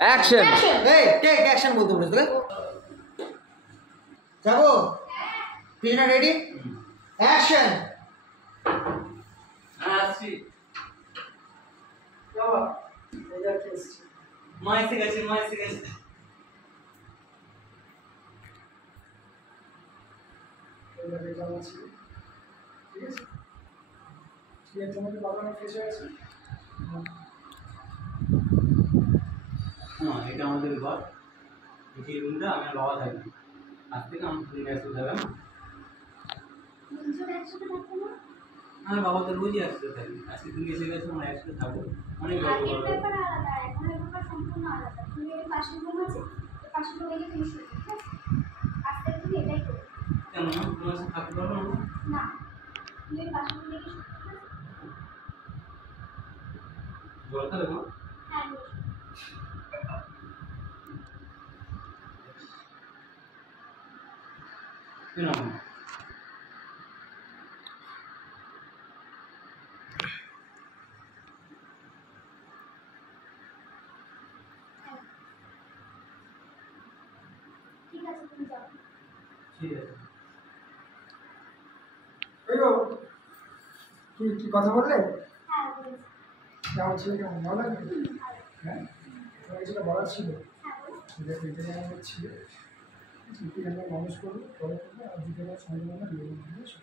Action. এই take action বলতে বলেছ তোকে। যাবো প্রিজনার রেডি অ্যাকশন। আসছি বাবা এটা কেস মাইসে গেছে এটা জানা ছিল ঠিক আছে ঠিক আছে তোমাদের বাগানে ফ্রেশ হয়ে আছে হ্যাঁ এটা আমাদের ঘর এই রুমটা আমি বাবা থাকি আজ থেকে আমি তুমি একসাথে যাবে না আমার বাবা তো রোজই একসাথে থাকি আজকে তুমি এসে গেছো আমরা একসাথে থাকবো অনেক গল্প করবো ব্যাপার আলাদা এখন এর ব্যাপার সম্পূর্ণ আলাদা তুমি এর পাশে ঘুম আছে পাশে ঘুমে গিয়ে তুমি শুয়ে ঠিক আছে আজকে তুমি এটাই করো কেন না তোমার সাথে থাকতে পারবো না না তুমি এর পাশে ঘুমে গিয়ে শুয়ে ঠিক আছে জল খাবে না হ্যাঁ কেন ঠিক আছে তুমি যাও ঠিক আছে ওইগো কি কথা বললে হ্যাঁ বলেছি কেমন ছিল কেমন ভালো লাগবে হ্যাঁ তোমার যেটা বলার ছিল হ্যাঁ বলো সেটা পেটে আমার ছিল ঠিক আমরা মানুষ করবো বড় করবো আর দুটো সম্ভাবনা বিয়ে করবো বুঝেছো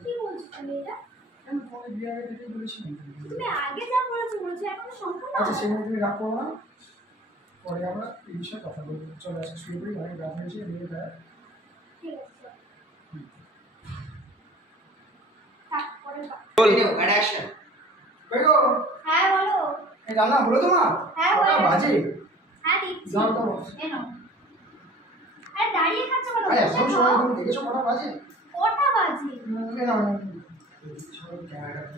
কি বলছো তুমি এটা আমি তোমাদের বিয়ে আগে থেকেই বলেছিলাম তুমি আগে যা বলেছো এখন সম্পূর্ণ আচ্ছা সেখানে তুমি রাগ করো না পরে আমরা এই বিষয়ে কথা বলবো চলে আসো শুরু করি অনেক রাত হয়েছে নিয়ে দেয় ঠিক আছে চলো। তারপরে অ্যাকশন। ওইগো হ্যাঁ বলো এই রান্না হলো তোমার হ্যাঁ, কটা হয়ে বাজে হ্যাঁ দিচ্ছি জল দাও এনো আরে দাঁড়িয়ে খাচ্ছ কেন আরে বসে এখন খাও। সময় তুমি দেখেছো কটা বাজে কটা বাজে এই নাও ক্যামেরাটা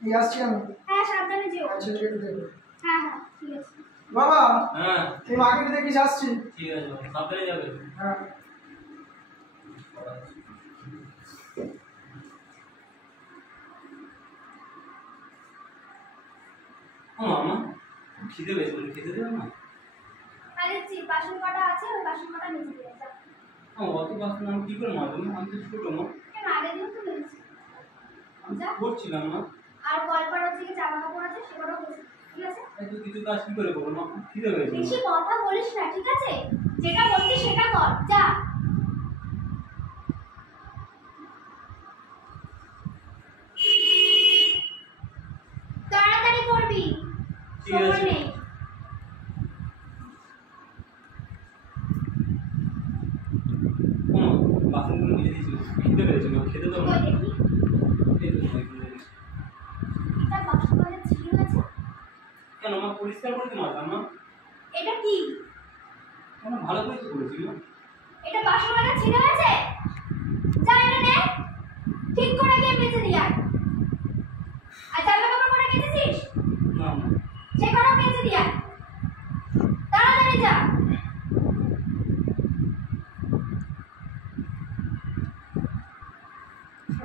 এই আসছি আমি হ্যাঁ সাবধানে যেও ছেলেকে একটু দেখো হ্যাঁ হ্যাঁ ঠিক আছে বাবা হ্যাঁ তুমি মাকে একটু দেখিস আসছি ঠিক আছে সাবধানে যাবে হ্যাঁ ও মামা খিদে পেয়েছে খেতে দেবে না আরে বাসন কটা আছে ওই বাসন কটা নিচে দিয়ে যাও অত বাসন আমি কি করে মারবো আমি তো ছোটো মা কেন আগের দিন তো মেরেছি আমি যা। করছিলাম না আর কলপার হচ্ছে কি জামা কাপড় আছে সেগুলো হয়েছে ঠিক আছে এই তো কিছু কাজ কি করে করবো মা খিদে পেয়েছে বেশি কথা বলিস না ঠিক আছে যেটা বলছিস সেটা কর যা তাড়াতাড়ি করবি ঠিক সময় আছে। নেই বাসনগুলো নিয়ে দিয়েছিল খিদে পেয়েছে মা খেতে দেবো না কই দেখি এই তো এখানে। এটা বাসন কলে ছিঁড়ে গেছে কেন মা পরিষ্কার করতে মারলাম না এটা কি কেন ভালো করে তো করেছি মা এটা বাসন কলে ছিঁড়ে গেছে যা এটা নে ঠিক করে গিয়ে মেজে দিয়ে আয় আর জামা কাপড় পরে মেজেছিস না মা সেগুলো মেজে দিয়ে আয় তাড়াতাড়ি যা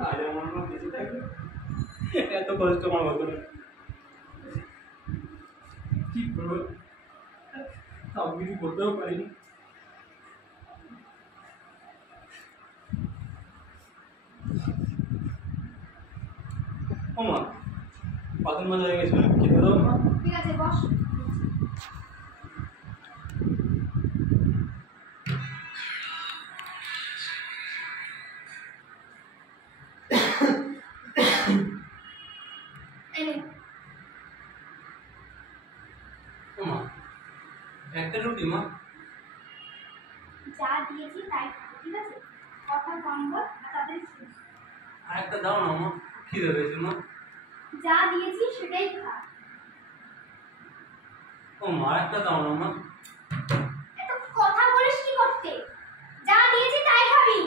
আজ আমার মা বেঁচে থাকবে এত কষ্ট আমার হতো না কি করবো তাও কিছু করতেও পারিনি ও মা বাসন মাজা হয়ে গেছে খেতে দাও না ঠিক আছে বস এনে ও মা একটা রুটি মা যা দিয়েছি তাই খাবো, ঠিক আছে কথা কম বল আর তাড়াতাড়ি শুন। আর একটা দাও না মা খিদে পেয়েছে মা যা দিয়েছি সেটাই খা ও মা আর একটা দাও না মা এত কথা বলিস কি করতে যা দিয়েছি তাই খাবি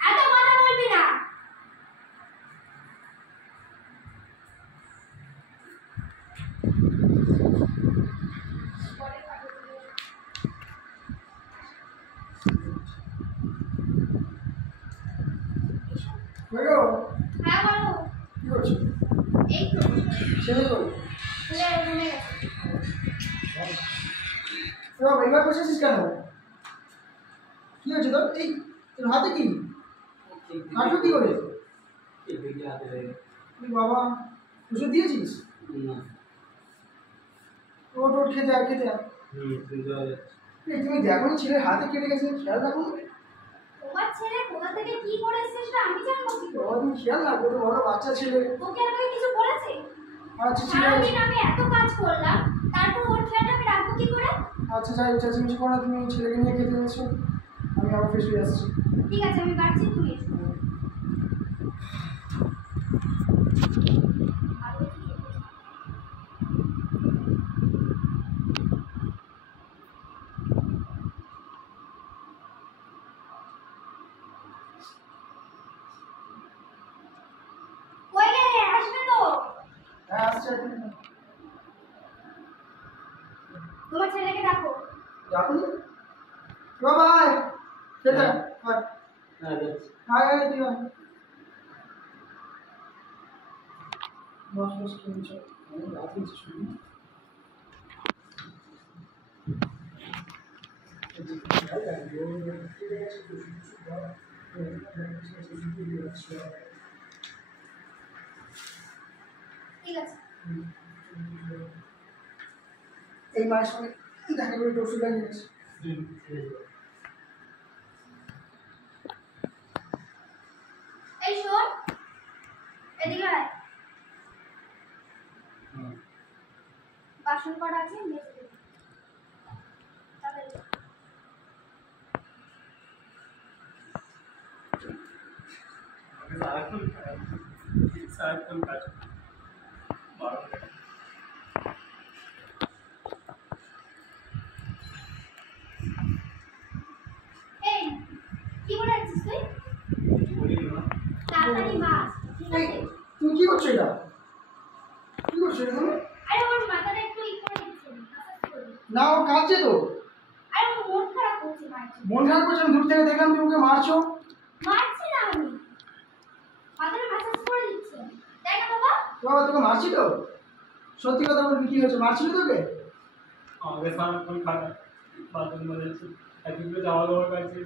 এত কথা বলবি না পরে খাবো ওইগো হ্যাঁ বলো কি করছো এই তো ছেলে তো ছেলে রুমে গেছে। এবার বসেছিস কেন? কি হয়েছে তোর? এই তোর হাতে কি কাটলো কি করে? বাবা ওষুধ দিয়েছিস? ওট ওট খেতে আর খেতে আর। এই তুমি দেখো নি ছেলের হাতে কেটে গেছে, খেয়াল রাখো। তোমার ছেলে কোথা থেকে কি করে এসেছে সেটা আমি জানবো কি করে? বাবা তুমি খেয়াল রাখো, তো বড় বাচ্চা ছেলে। তোকে আমাকে কিছু বলেছে? আচ্ছা ঠিক আছে, সারাদিন আমি এত কাজ করলাম, তারপর ওর খেয়ালটা আমি রাখবো কি করে? আচ্ছা যাই চেঁচামেচি করো না, তুমি ছেলেকে নিয়ে খেতে এসো, আমি আবার ফ্রেশ হয়ে আসছি। ঠিক আছে আমি বাড়ছি, তুমি এসো। ভালো কি খেতে? কই গেলে? আসবে তো? হ্যাঁ আসছে এখন। তোমার ছেলেকে ডাকো। রাখো নি বাবা আয় খেতে আয়। আয় আয় তুই আয়। বস বস খেয়ে চল, আমি রাত হয়েছে শুনি। ঠিক আছে। এই মায়ের সঙ্গে দেখা করে একটু ওষুধ লাগিয়ে গেছে। এই শোন, এদিকে আয়। বাসন কটা আছে মেজে দে। তাড়াতাড়ি। সারাক্ষণ কাজ বারো এই, কি বলে আছিস তুই? বলি না তাড়াতাড়ি মাছ, ঠিক এই, আছে? তুমি কি করছো এটা? কি করছো এটা তুমি? আরে ওর মাথাটা একটু ই করে দিচ্ছি, massage করে দিচ্ছি। না ও কাঁদছে তো। আরে ওর মন খারাপ করছে মায়ের জন্য। মন খারাপ করছে, আমি দূর থেকে দেখলাম তুমি ওকে মারছো। মারছি না আমি, মাথাটা massage করে দিচ্ছি। তাই না বাবা? বাবা তোকে মারছি তো? সত্যি কথা বলবি, কি হয়েছে? মারছিল তোকে? আমাকে সারাক্ষণ খারাপ বাথরুম বলেছে একদিন যাওয়া দাওয়া কাছে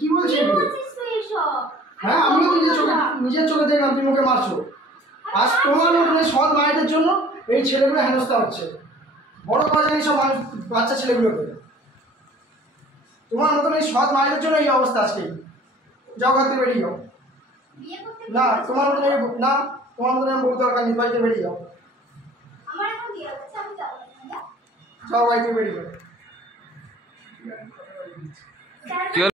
কি বলছিস কি এগুলো? বলছিস তুই এসব? হ্যাঁ আমিও তো নিজের চোখে দেখলাম তুমি ওকে মারছো। আজ তোমার মতন এই সৎ মায়েদের জন্য এই ছেলেগুলো হেনস্থা হচ্ছে। বড় কথা জানি সব মানুষ, বাচ্চা ছেলেগুলোকে। তোমার মতন এই সৎ মায়েদের জন্য এই অবস্থা আজকে। যাও ঘর থেকে বেরিয়ে যাও। বিয়ে করতে না তোমার মতন না, তোমার মতন আমি বউ দরকার নেই, বাড়িতে বেরিয়ে যাও। আমার এখন বিয়ে হচ্ছে, আমি যাবো না। যাও বাড়িতে বেরিয়ে যাও। যা।